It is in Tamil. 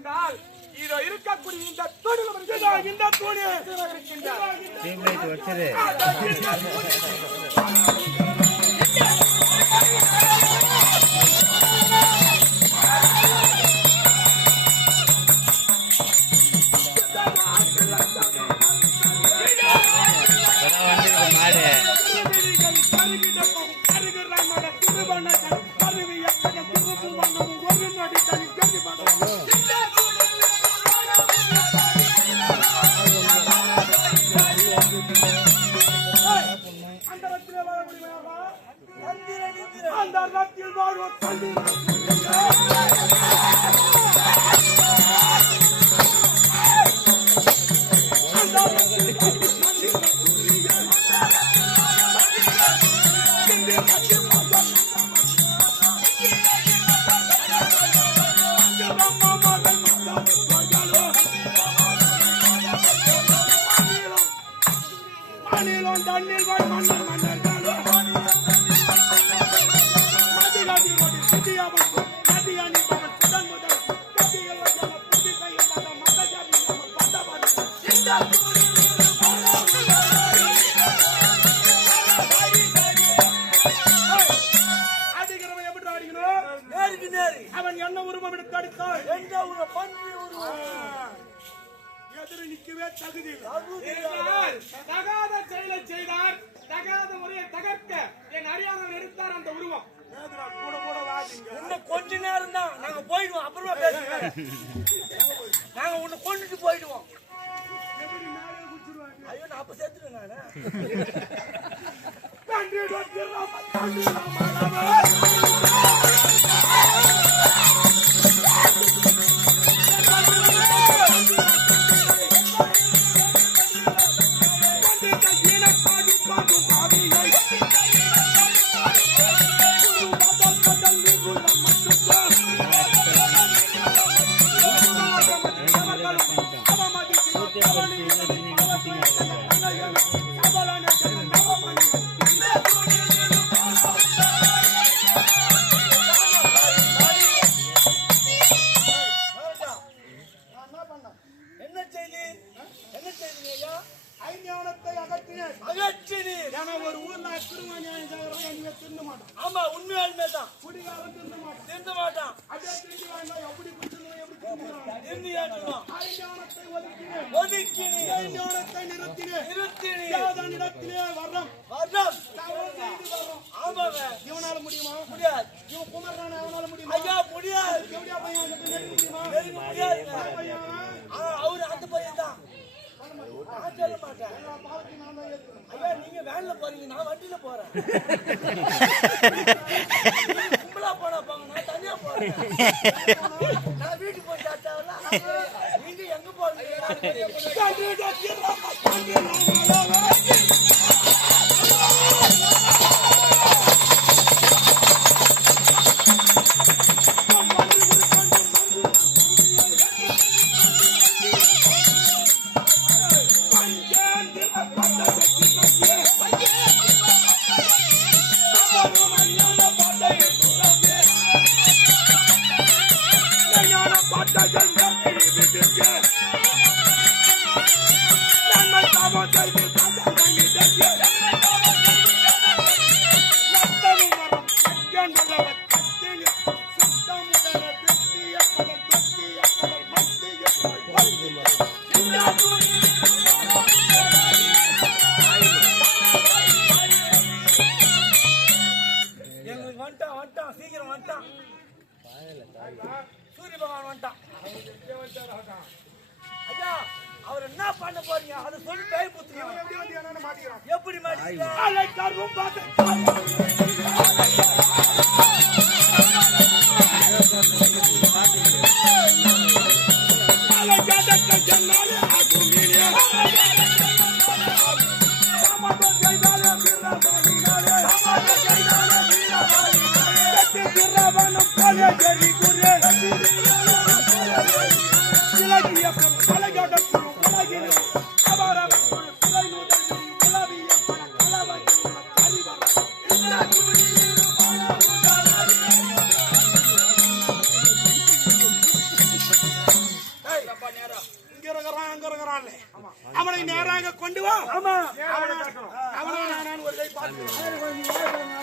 என்றால் இதோ இருக்கக்கூடிய இந்த தூணி இந்த தூணி வச்சது அவன் என்ன உருவம் எடுத்து அடித்தான் எதிரி நிற்கவே தகுதி தகாத செயலை செய்தார் தகாத முறையை தகர்க்க என் அறியாமல் எடுத்தார் அந்த உருவம் கூட கூட இன்னும் கொஞ்ச நேரம் தான் நாங்க போயிடுவோம் அப்புறமா பேசுவோம் நாங்க உன்னை கொண்டுட்டு போயிடுவோம் ஐயோ நான் அப்ப சேர்த்துட்டேன் ஆமா உண்மையாலுமே தான் குடிகாரன் திருந்த மாட்டான் இவனால முடியுமா முடியாது இவன் குமரன் அவனால முடியுமா ஐயா முடியாது அவரு அந்த பையன் தான் நான் சொல்ல மாட்டேன் ஐயா நீங்க வேன்ல போறீங்க நான் வண்டியில போறேன் கும்பலா போனா போங்க நான் தனியா போறேன் நான் வீட்டுக்கு போய் சாப்பிட்டா நீங்க எங்க போறீங்க சூரிய பகவான் வந்துட்டான் ஐயா அவர் என்ன பண்ண போறீங்க அதை சொல்லி பேய் புத்துறோம் எப்படி அங்க இருக்கிறான்ல அவனை நேராக கொண்டு வா. ஆமா அவனை நான் ஒரு கை பார்த்து